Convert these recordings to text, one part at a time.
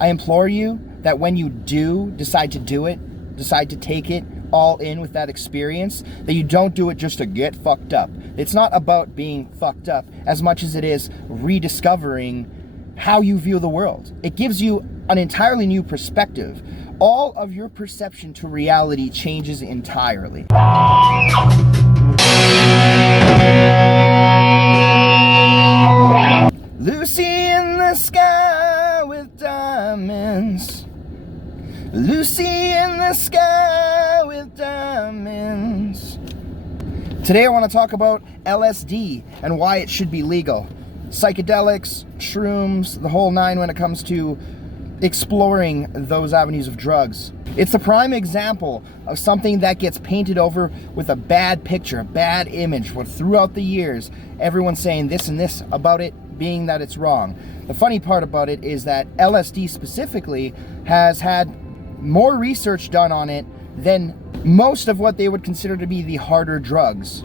I implore you that when you do decide to do it, decide to take it all in with that experience, that you don't do it just to get fucked up. It's not about being fucked up as much as it is rediscovering how you view the world. It gives you an entirely new perspective. All of your perception to reality changes entirely. Lucy in the sky with diamonds. Lucy in the sky with diamonds. Today I want to talk about LSD and why it should be legal. Psychedelics, shrooms, the whole nine when it comes to exploring those avenues of drugs. It's a prime example of something that gets painted over with a bad picture, a bad image, where throughout the years, everyone's saying this and this about it, being that it's wrong. The funny part about it is that LSD specifically has had more research done on it than most of what they would consider to be the harder drugs.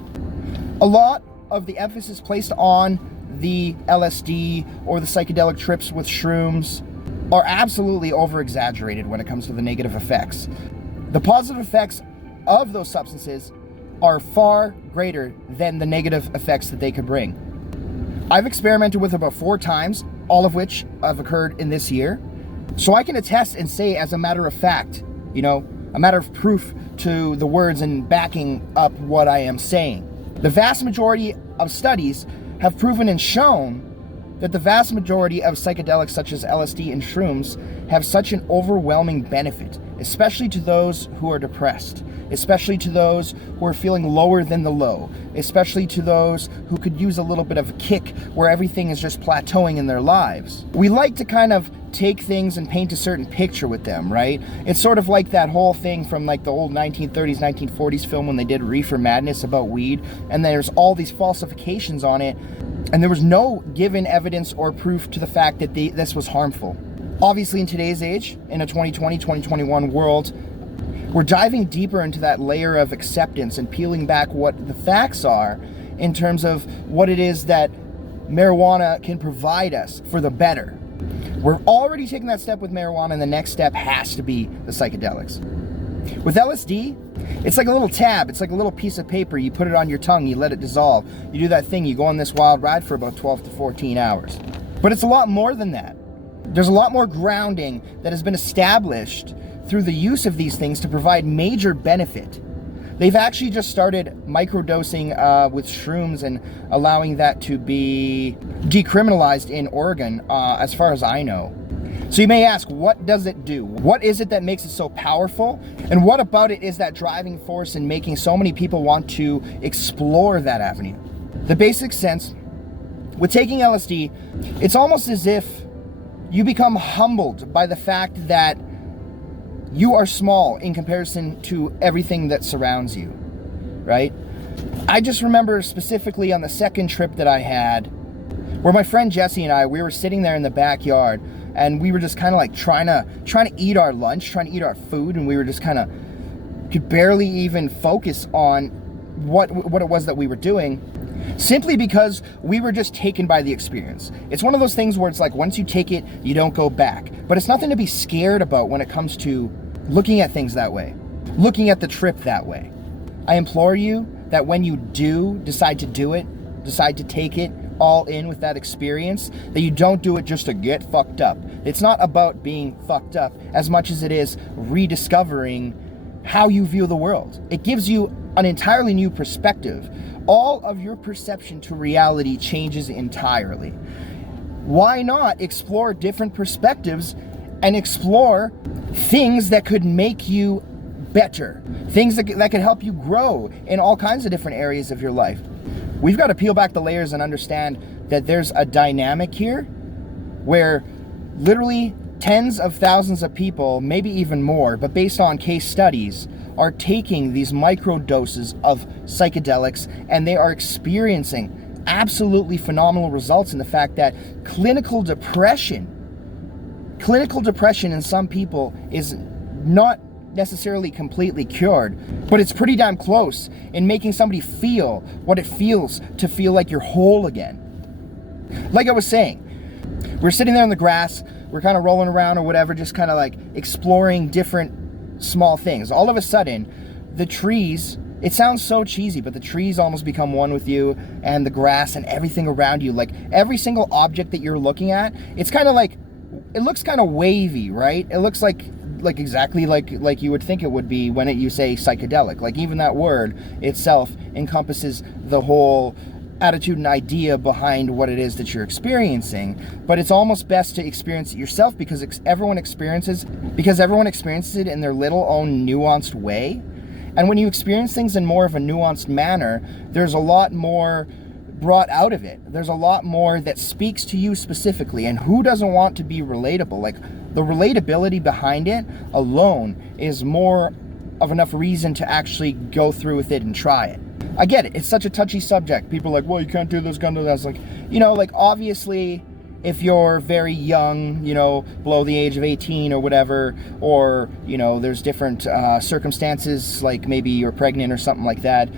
A lot of the emphasis placed on the LSD or the psychedelic trips with shrooms are absolutely over-exaggerated when it comes to the negative effects. The positive effects of those substances are far greater than the negative effects that they could bring. I've experimented with about 4 times, all of which have occurred in this year. So I can attest and say as a matter of fact, a matter of proof to the words and backing up what I am saying. The vast majority of studies have proven and shown that the vast majority of psychedelics such as LSD and shrooms have such an overwhelming benefit, especially to those who are depressed, especially to those who are feeling lower than the low, especially to those who could use a little bit of a kick where everything is just plateauing in their lives. We like to kind of take things and paint a certain picture with them, right? It's sort of like that whole thing from like the old 1930s, 1940s film when they did Reefer Madness about weed, and there's all these falsifications on it, and there was no given evidence or proof to the fact that this was harmful. Obviously in today's age, in a 2020, 2021 world, we're diving deeper into that layer of acceptance and peeling back what the facts are in terms of what it is that marijuana can provide us for the better. We're already taking that step with marijuana, and the next step has to be the psychedelics. With LSD, it's like a little tab. It's like a little piece of paper. You put it on your tongue, you let it dissolve. You do that thing, you go on this wild ride for about 12 to 14 hours. But it's a lot more than that. There's a lot more grounding that has been established through the use of these things to provide major benefit. They've actually just started microdosing with shrooms and allowing that to be decriminalized in Oregon, as far as I know. So you may ask, what does it do? What is it that makes it so powerful? And what about it is that driving force in making so many people want to explore that avenue? The basic sense, with taking LSD, it's almost as if you become humbled by the fact that you are small in comparison to everything that surrounds you, right? I just remember specifically on the second trip that I had, where my friend Jesse and I, we were sitting there in the backyard, and we were just kind of like trying to eat our lunch, trying to eat our food, and we were just kind of could barely even focus on what it was that we were doing, simply because we were just taken by the experience. It's one of those things where it's like once you take it, you don't go back. But it's nothing to be scared about when it comes to looking at things that way, looking at the trip that way. I implore you that when you do decide to do it, decide to take it all in with that experience, that you don't do it just to get fucked up. It's not about being fucked up as much as it is rediscovering how you view the world. It gives you an entirely new perspective. All of your perception to reality changes entirely. Why not explore different perspectives and explore things that could make you better, things that could help you grow in all kinds of different areas of your life? We've got to peel back the layers and understand that there's a dynamic here where literally tens of thousands of people, maybe even more, but based on case studies, are taking these micro doses of psychedelics, and they are experiencing absolutely phenomenal results in the fact that clinical depression in some people is not necessarily completely cured, but it's pretty damn close in making somebody feel what it feels to feel like you're whole again. Like I was saying, we're sitting there in the grass, we're kind of rolling around or whatever, just kind of like exploring different small things. All of a sudden, the trees, it sounds so cheesy, but the trees almost become one with you, and the grass and everything around you. Like every single object that you're looking at, it's kind of like, it looks kind of wavy, right? It looks like exactly like you would think it would be when you say psychedelic. Like even that word itself encompasses the whole attitude and idea behind what it is that you're experiencing. But it's almost best to experience it yourself, because everyone experiences it in their little own nuanced way. And when you experience things in more of a nuanced manner, there's a lot more brought out of it. There's a lot more that speaks to you specifically. And who doesn't want to be relatable? Like, the relatability behind it alone is more of enough reason to actually go through with it and try it. I get it. It's such a touchy subject. People are like, well, you can't do this, can't do that. It's like, like obviously, if you're very young, below the age of 18 or whatever, or, there's different circumstances, like maybe you're pregnant or something like that,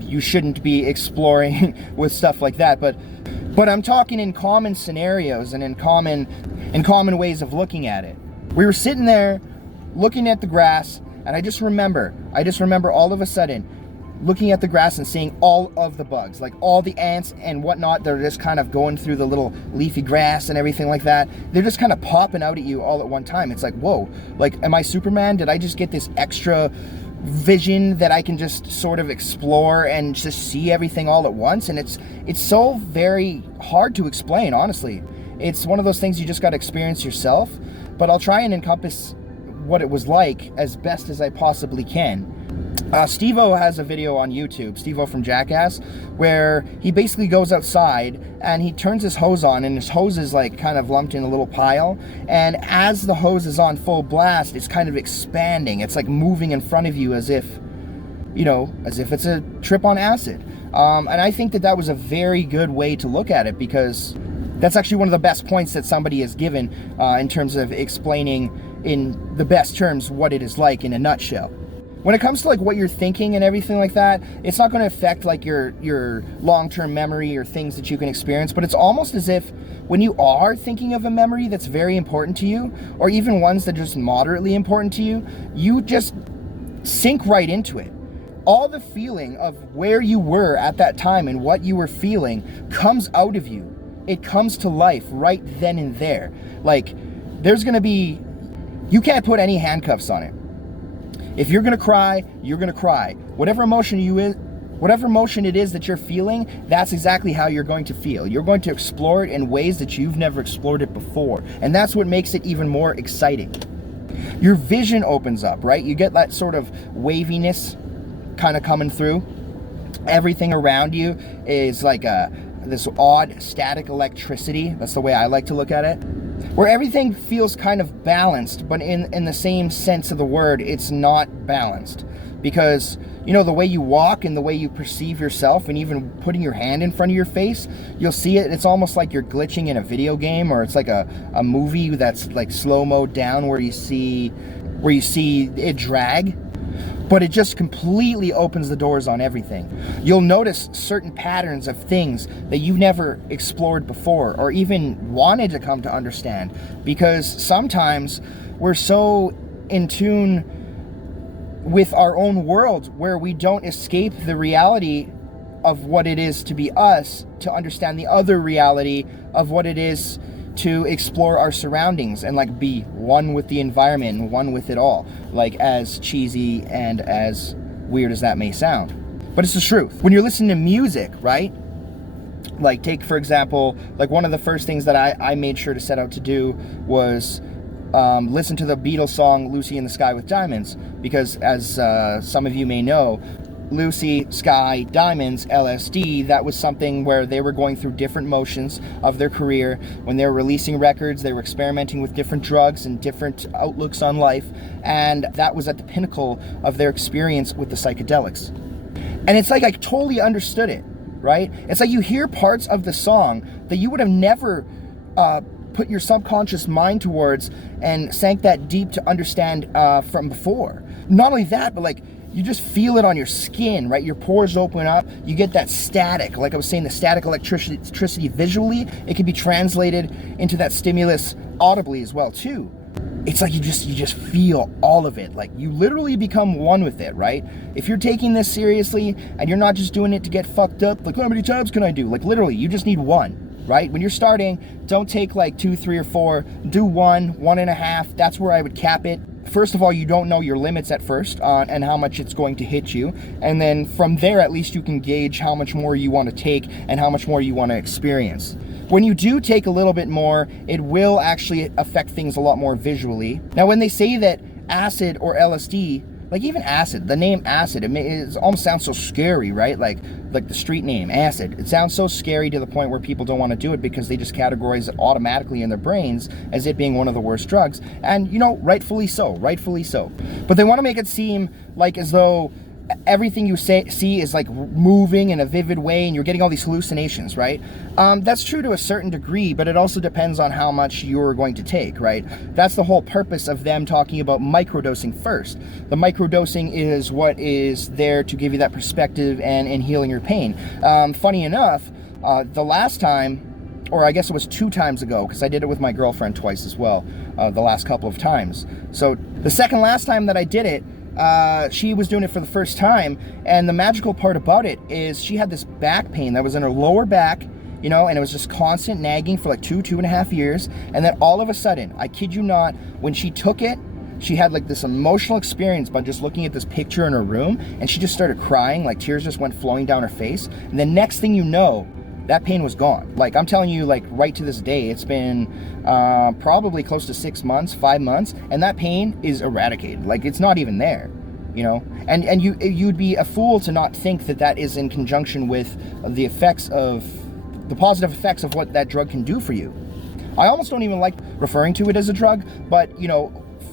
you shouldn't be exploring with stuff like that. But I'm talking in common scenarios and in common ways of looking at it. We were sitting there looking at the grass, and I just remember all of a sudden looking at the grass and seeing all of the bugs, like all the ants and whatnot. They're just kind of going through the little leafy grass and everything like that. They're just kind of popping out at you all at one time. It's like, whoa, like, am I Superman? Did I just get this extra vision that I can just sort of explore and just see everything all at once? And it's so very hard to explain, honestly. It's one of those things you just got to experience yourself. But I'll try and encompass what it was like as best as I possibly can. Steve-O has a video on YouTube, Steve-O from Jackass, where he basically goes outside and he turns his hose on, and his hose is like kind of lumped in a little pile, and as the hose is on full blast, it's kind of expanding. It's like moving in front of you as if it's a trip on acid. And I think that was a very good way to look at it, because that's actually one of the best points that somebody has given in terms of explaining in the best terms what it is like in a nutshell. When it comes to like what you're thinking and everything like that, it's not going to affect like your long-term memory or things that you can experience, but it's almost as if when you are thinking of a memory that's very important to you, or even ones that are just moderately important to you, you just sink right into it. All the feeling of where you were at that time and what you were feeling comes out of you. It comes to life right then and there. Like, you can't put any handcuffs on it. If you're going to cry, you're going to cry. Whatever emotion it is that you're feeling, that's exactly how you're going to feel. You're going to explore it in ways that you've never explored it before. And that's what makes it even more exciting. Your vision opens up, right? You get that sort of waviness kind of coming through. Everything around you is like this odd static electricity. That's the way I like to look at it. Where everything feels kind of balanced, but in the same sense of the word, it's not balanced. Because, the way you walk and the way you perceive yourself, and even putting your hand in front of your face, you'll see it. It's almost like you're glitching in a video game, or it's like a movie that's like slow-mo down where you see it drag. But it just completely opens the doors on everything. You'll notice certain patterns of things that you've never explored before, or even wanted to come to understand. Because sometimes we're so in tune with our own world where we don't escape the reality of what it is to be us to understand the other reality of what it is to explore our surroundings and like be one with the environment and one with it all, like as cheesy and as weird as that may sound. But it's the truth. When you're listening to music, right? Like, take for example, like one of the first things that I made sure to set out to do was listen to the Beatles song Lucy in the Sky with Diamonds, because as some of you may know, Lucy, Sky, Diamonds, LSD, that was something where they were going through different motions of their career. When they were releasing records, they were experimenting with different drugs and different outlooks on life, and that was at the pinnacle of their experience with the psychedelics. And it's like I totally understood it, right? It's like you hear parts of the song that you would have never put your subconscious mind towards and sank that deep to understand from before. Not only that, but like you just feel it on your skin, right? Your pores open up, you get that static. Like I was saying, the static electricity visually, it can be translated into that stimulus audibly as well too. It's like you just feel all of it. Like you literally become one with it, right? If you're taking this seriously and you're not just doing it to get fucked up, like how many times can I do? Like literally, you just need one, right? When you're starting, don't take like 2, 3, or 4. Do 1, 1.5. That's where I would cap it. First of all, you don't know your limits at first and how much it's going to hit you. And then from there, at least you can gauge how much more you want to take and how much more you want to experience. When you do take a little bit more, it will actually affect things a lot more visually. Now, when they say that acid or LSD, like even acid, the name acid, it almost sounds so scary, right? Like the street name, acid. It sounds so scary to the point where people don't want to do it because they just categorize it automatically in their brains as it being one of the worst drugs. And, you know, rightfully so. But they want to make it seem like as though everything you see is like moving in a vivid way and you're getting all these hallucinations, right? That's true to a certain degree, but it also depends on how much you're going to take, right? That's the whole purpose of them talking about microdosing first. The microdosing is what is there to give you that perspective and healing your pain. Funny enough, the last time, or I guess it was 2 times ago, because I did it with my girlfriend twice as well, the last couple of times. So the second last time that I did it, she was doing it for the first time, and the magical part about it is she had this back pain that was in her lower back, you know, and it was just constant nagging for like 2.5 years, and then all of a sudden, I kid you not, when she took it, she had like this emotional experience by just looking at this picture in her room, and she just started crying, like tears just went flowing down her face, and the next thing you know, that pain was gone. Like I'm telling you, like right to this day, it's been probably close to 6 months, 5 months, and that pain is eradicated. Like it's not even there, you know. And you'd be a fool to not think that that is in conjunction with the positive effects of what that drug can do for you. I almost don't even like referring to it as a drug, but you know,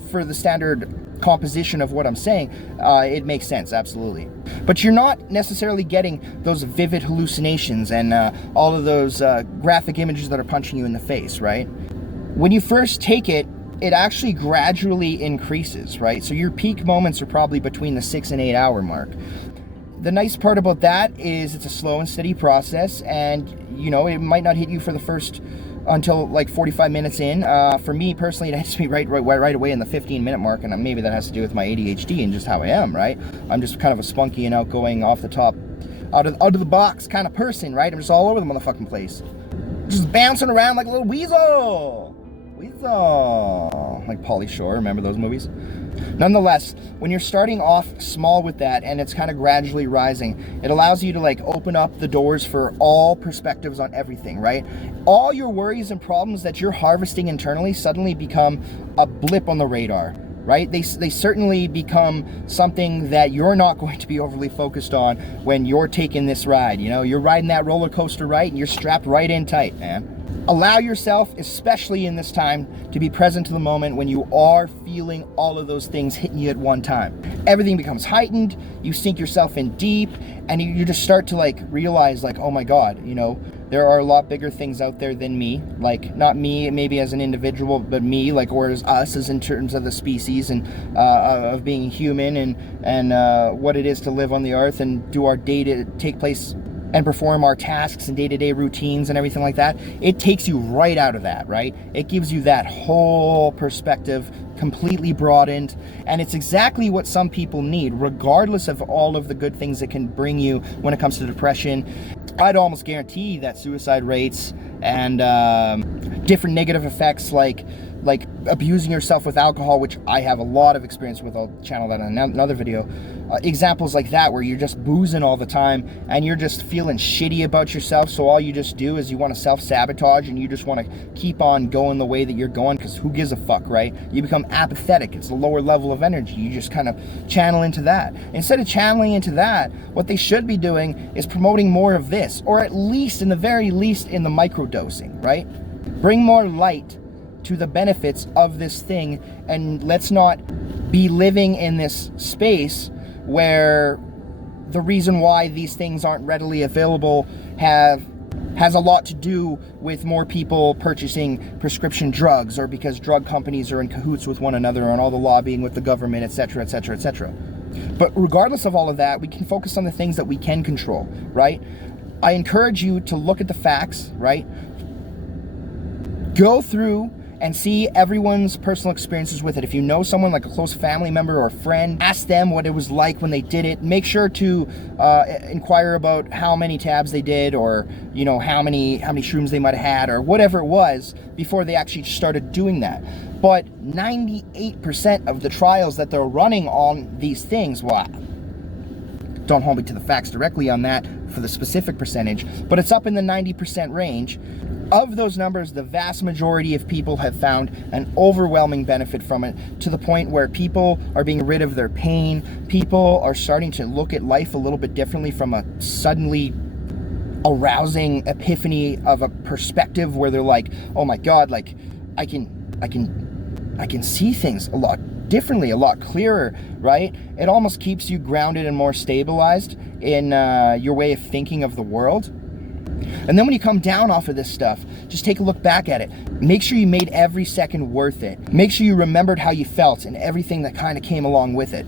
for the standard composition of what I'm saying, it makes sense, absolutely. But you're not necessarily getting those vivid hallucinations and all of those graphic images that are punching you in the face, right? When you first take it, it actually gradually increases, right? So your peak moments are probably between the 6 and 8 hour mark. The nice part about that is it's a slow and steady process, and you know, it might not hit you for the first until like 45 minutes in. For me personally, it hits me right away in the 15-minute mark, and maybe that has to do with my ADHD and just how I am, right? I'm just kind of a spunky and outgoing, off the top, out of the box kind of person, right? I'm just all over the motherfucking place, just bouncing around like a little weasel, like Pauly Shore. Remember those movies? Nonetheless, when you're starting off small with that and it's kind of gradually rising, it allows you to like open up the doors for all perspectives on everything, right? All your worries and problems that you're harvesting internally suddenly become a blip on the radar, right? They certainly become something that you're not going to be overly focused on when you're taking this ride. You know, you're riding that roller coaster, right? And you're strapped right in tight, man. Allow yourself, especially in this time, to be present to the moment when you are feeling all of those things hitting you at one time. Everything becomes heightened, you sink yourself in deep, and you just start to like realize like, oh my God, you know, there are a lot bigger things out there than me. Like not me maybe as an individual, but me, like, or as us as in terms of the species and of being human and what it is to live on the earth and do our day to take place and perform our tasks and day-to-day routines and everything like that. It takes you right out of that, right? It gives you that whole perspective completely broadened, and it's exactly what some people need, regardless of all of the good things it can bring you when it comes to depression. I'd almost guarantee that suicide rates and different negative effects like abusing yourself with alcohol, which I have a lot of experience with, I'll channel that in another video, examples like that where you're just boozing all the time and you're just feeling shitty about yourself, so all you just do is you want to self-sabotage and you just want to keep on going the way that you're going because who gives a fuck, right? You become apathetic. It's a lower level of energy. You just kind of channel into that. Instead of channeling into that, what they should be doing is promoting more of this, or at least, in the very least, in the microdosing, right? Bring more light to the benefits of this thing, and let's not be living in this space where the reason why these things aren't readily available has a lot to do with more people purchasing prescription drugs, or because drug companies are in cahoots with one another and all the lobbying with the government, etc., etc., etc. But regardless of all of that, we can focus on the things that we can control, right? I encourage you to look at the facts, right? Go through and see everyone's personal experiences with it. If you know someone like a close family member or friend, ask them what it was like when they did it. Make sure to inquire about how many tabs they did, or you know, how many shrooms they might have had, or whatever it was before they actually started doing that. But 98% of the trials that they're running on these things, well, don't hold me to the facts directly on that for the specific percentage, but it's up in the 90% range. Of those numbers, the vast majority of people have found an overwhelming benefit from it, to the point where people are being rid of their pain. People are starting to look at life a little bit differently from a suddenly arousing epiphany of a perspective where they're like, oh my God, like I can see things a lot differently, a lot clearer, right? It almost keeps you grounded and more stabilized in your way of thinking of the world. And then when you come down off of this stuff, just take a look back at it. Make sure you made every second worth it. Make sure you remembered how you felt and everything that kind of came along with it.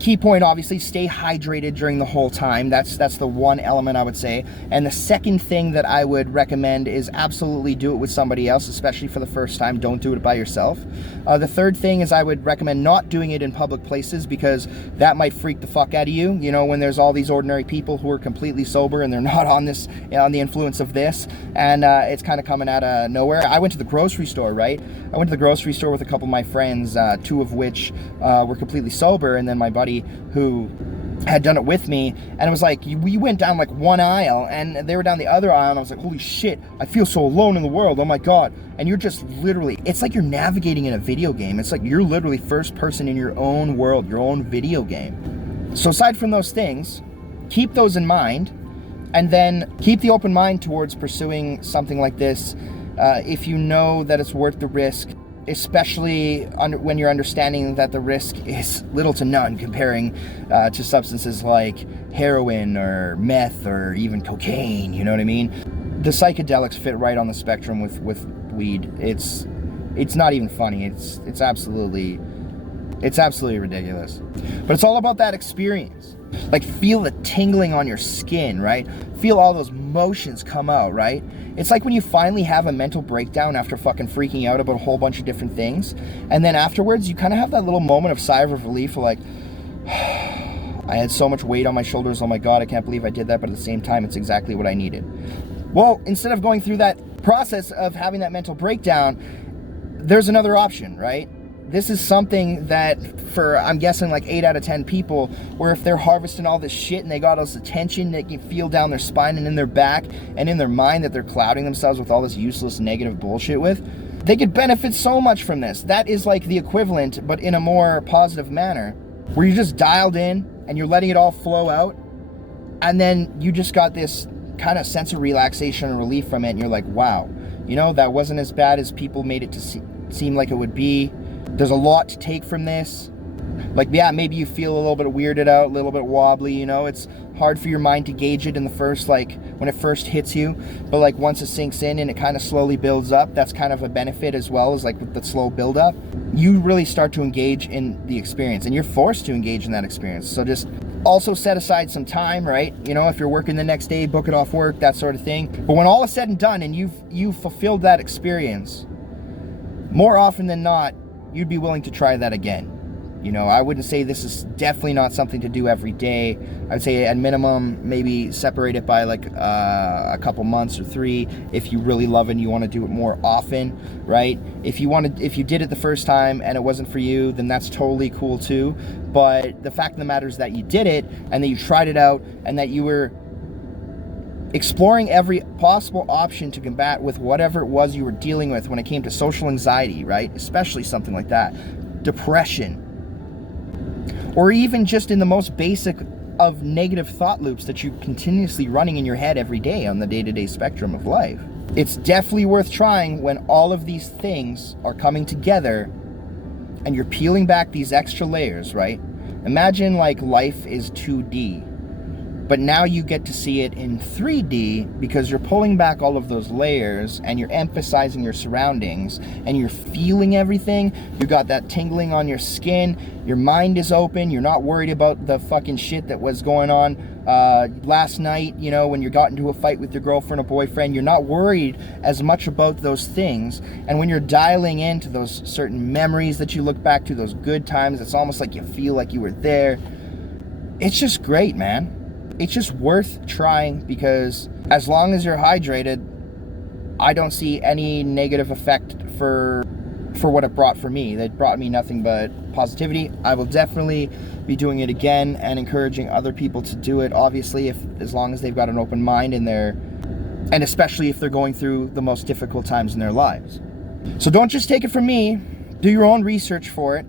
Key point, obviously, stay hydrated during the whole time. That's the one element I would say. And the second thing that I would recommend is absolutely do it with somebody else, especially for the first time. Don't do it by yourself. The third thing is I would recommend not doing it in public places, because that might freak the fuck out of you. You know, when there's all these ordinary people who are completely sober and they're not on the influence of this, and it's kind of coming out of nowhere. I went to the grocery store, right? I went to the grocery store with a couple of my friends, two of which were completely sober, and then my buddy who had done it with me, and it was like we went down like one aisle and they were down the other aisle, and I was like, holy shit, I feel so alone in the world, oh my God. And you're just literally, it's like you're navigating in a video game. It's like you're literally first person in your own world, your own video game. So aside from those things, keep those in mind, and then keep the open mind towards pursuing something like this if you know that it's worth the risk, especially when you're understanding that the risk is little to none comparing to substances like heroin or meth or even cocaine, you know what I mean? The psychedelics fit right on the spectrum with weed. It's not even funny. It's absolutely ridiculous. But it's all about that experience. Like, feel the tingling on your skin, right? Feel all those motions come out, right? It's like when you finally have a mental breakdown after fucking freaking out about a whole bunch of different things, and then afterwards you kind of have that little moment of sigh of relief, like, I had so much weight on my shoulders, oh my God, I can't believe I did that, but at the same time, it's exactly what I needed. Well, instead of going through that process of having that mental breakdown, there's another option, right? This is something that, for, I'm guessing, like 8 out of 10 people, where if they're harvesting all this shit and they got all this attention that you feel down their spine and in their back and in their mind that they're clouding themselves with all this useless negative bullshit with, they could benefit so much from this. That is like the equivalent, but in a more positive manner, where you're just dialed in and you're letting it all flow out, and then you just got this kind of sense of relaxation and relief from it, and you're like, wow, you know, that wasn't as bad as people made it to seem like it would be. There's a lot to take from this. Like, yeah, maybe you feel a little bit weirded out, a little bit wobbly, you know, it's hard for your mind to gauge it in the first, like, when it first hits you, but like once it sinks in and it kind of slowly builds up, that's kind of a benefit as well, as like with the slow build up, you really start to engage in the experience, and you're forced to engage in that experience. So just also set aside some time, right? You know, if you're working the next day, book it off work, that sort of thing. But when all is said and done and you've fulfilled that experience, more often than not, you'd be willing to try that again. You know, I wouldn't say this is definitely not something to do every day. I'd say at minimum, maybe separate it by like a couple months or 3 if you really love it and you want to do it more often, right? If you did it the first time and it wasn't for you, then that's totally cool too. But the fact of the matter is that you did it and that you tried it out and that you were exploring every possible option to combat with whatever it was you were dealing with when it came to social anxiety, right? Especially something like that, depression, or even just in the most basic of negative thought loops that you're continuously running in your head every day on the day-to-day spectrum of life. It's definitely worth trying when all of these things are coming together and you're peeling back these extra layers, right? Imagine like life is 2D. But now you get to see it in 3D because you're pulling back all of those layers and you're emphasizing your surroundings and you're feeling everything. You got that tingling on your skin. Your mind is open. You're not worried about the fucking shit that was going on last night, you know, when you got into a fight with your girlfriend or boyfriend. You're not worried as much about those things. And when you're dialing into those certain memories that you look back to, those good times, it's almost like you feel like you were there. It's just great, man. It's just worth trying, because as long as you're hydrated, I don't see any negative effect for what it brought for me. It brought me nothing but positivity. I will definitely be doing it again and encouraging other people to do it, obviously, as long as they've got an open mind in there, and especially if they're going through the most difficult times in their lives. So don't just take it from me. Do your own research for it,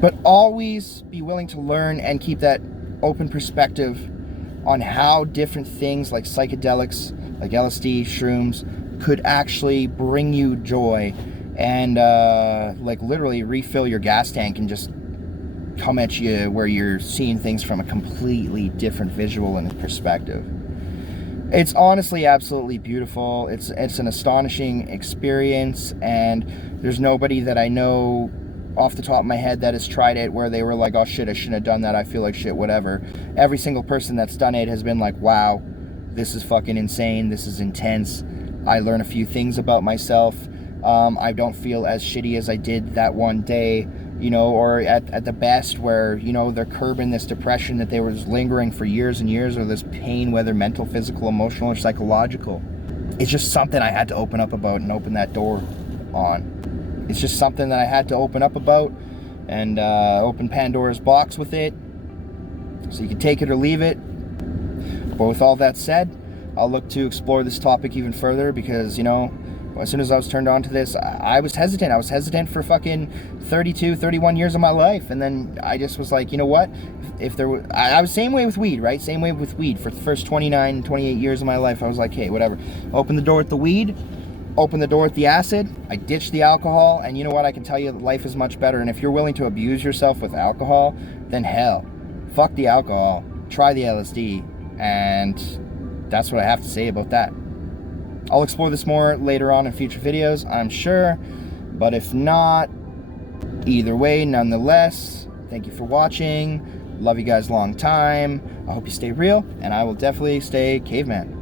but always be willing to learn and keep that open perspective on how different things like psychedelics, like LSD, shrooms, could actually bring you joy and like literally refill your gas tank and just come at you where you're seeing things from a completely different visual and perspective. It's honestly absolutely beautiful. It's an astonishing experience, and there's nobody that I know off the top of my head that has tried it where they were like, oh shit, I shouldn't have done that, I feel like shit, whatever. Every single person that's done it has been like, wow, this is fucking insane, this is intense, I learn a few things about myself, I don't feel as shitty as I did that one day, you know, or at the best where, you know, they're curbing this depression that they were just lingering for years and years, or this pain, whether mental, physical, emotional, or psychological. It's just something I had to open up about and open that door on. It's just something that I had to open up about and open Pandora's box with it. So you can take it or leave it. But with all that said, I'll look to explore this topic even further because, you know, as soon as I was turned on to this, I was hesitant. I was hesitant for fucking 32, 31 years of my life. And then I just was like, you know what? If there were, I was same way with weed, right? Same way with weed. For the first 29, 28 years of my life, I was like, hey, whatever. Open the door with the weed. Open the door with the acid. I ditched the alcohol, and you know what? I can tell you that life is much better. And if you're willing to abuse yourself with alcohol, then hell, fuck the alcohol, try the LSD, and that's what I have to say about that. I'll explore this more later on in future videos, I'm sure, but if not, either way, nonetheless, thank you for watching. Love you guys long time. I hope you stay real, and I will definitely stay caveman.